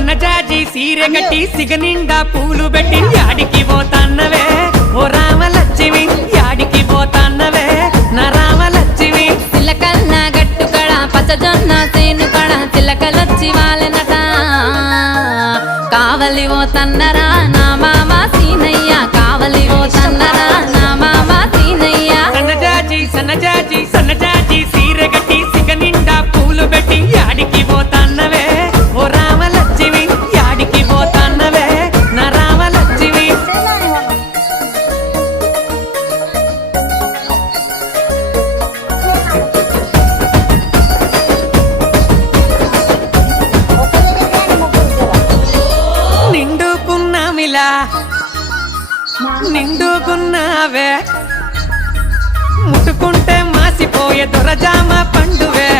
సన్నజాజి సీరె కట్టి సిగనిండా పూలు పెట్టి యాడికి పోతాన్నవే ఓ రామలక్ష్మి యాడికి పోతాన్నవే నా రామలక్ష్మి చిలకల్ల గట్టు కడ పచ్చజొన్న సేను కడ చిలకలొచ్చి వాలెనట కావలి ఓ తన్నరా నా మామ సీనయ్య కావలి ఓ తన్నరా నా మామ సీనయ్య సన్నజాజి సీరె కట్టి సిగనిండా పూలు పెట్టి యాడికి పోతాన్నవే ఓ రామలక్ష్మి యాడికి పోతాన్నవే నా రామలక్ష్మి నిండుకున్నావే ముట్టుకుంటే మాసిపోయే దొరజామ పండువే